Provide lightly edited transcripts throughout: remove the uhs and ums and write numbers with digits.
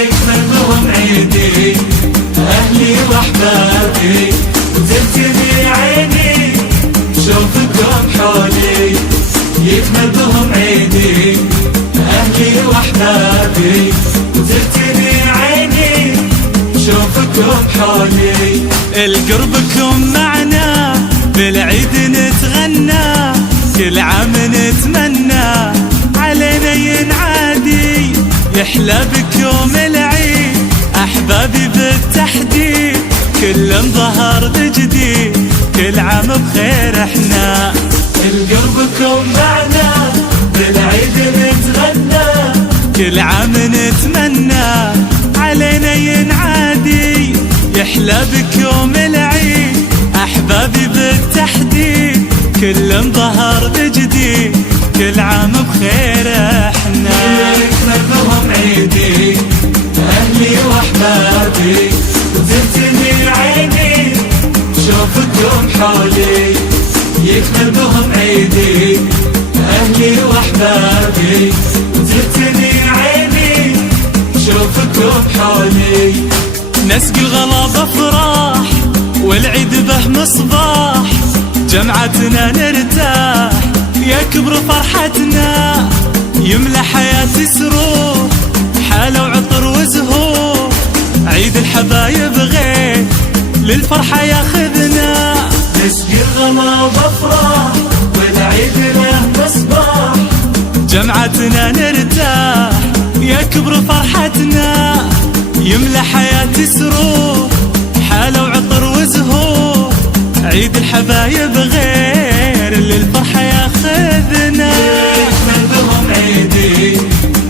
يكملهم عيدي أهلي وأحبابي وتبتدي عيني شوفكم حولي. يكمل بهم عيدي أهلي وأحبابي وتبتدي عيني شوفكم حولي. القربكم معنا بالعيد نتغنى، كل عام نتمنى علينا ينعادي. يحلى بكم العيد أحبابي بالتحديد، كل ظهر بجديد كل عام بخير احنا. القربكم معنا بالعيد نتغنى، كل عام نتمنى علينا ينعادي. يحلى بكم العيد أحبابي بالتحديد، كل ظهر بجديد كل عام بخير احنا. يكمل بهم عيدي أهلي وأحبابي وتبتدي عيني شوفكم حولي. يكمل بهم عيدي أهلي وأحبابي وتبتدي عيني شوفكم حولي. نسقي الغلا بفراح والعيد به مصباح، جمعتنا نرتاح يكبر فرحتنا. يملى حياتي سرور حالة وعطر وزهور، عيد الحبايب غير للفرحة ياخذنا. نسقي الغلا بفراح والعيد له مصباح، جمعتنا نرتاح يكبر فرحتنا. يملى حياتي سرور حالة وعطر وزهور، عيد الحبايب غير للفرحة ياخذنا. يكمل بهم عيدي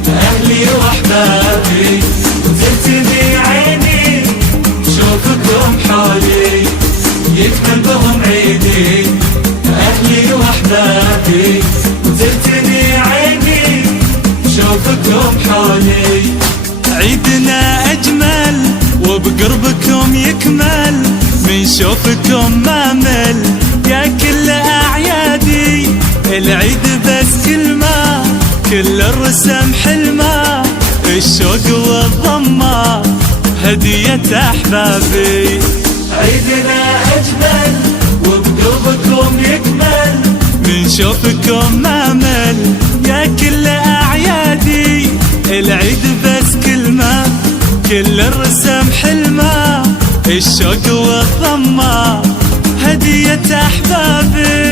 أهلي وأحبابي وتبتدي عيني شوفكم حولي. يكمل بهم عيدي أهلي وأحبابي وتبتدي عيني شوفكم حولي. عيدنا أجمل وبقربكم يكمل، من شوفكم ما مل يا كل أعيادي. العيد بس كلمة كل الرسم حلمة، الشوق والضمة هدية أحبابي. عيدنا أجمل وبقربكم يكمل، من شوفكم ما مل يا كل أعيادي. العيد بس كلمة كل الرسم حلمة، الشوق والضمة هدية أحبابي.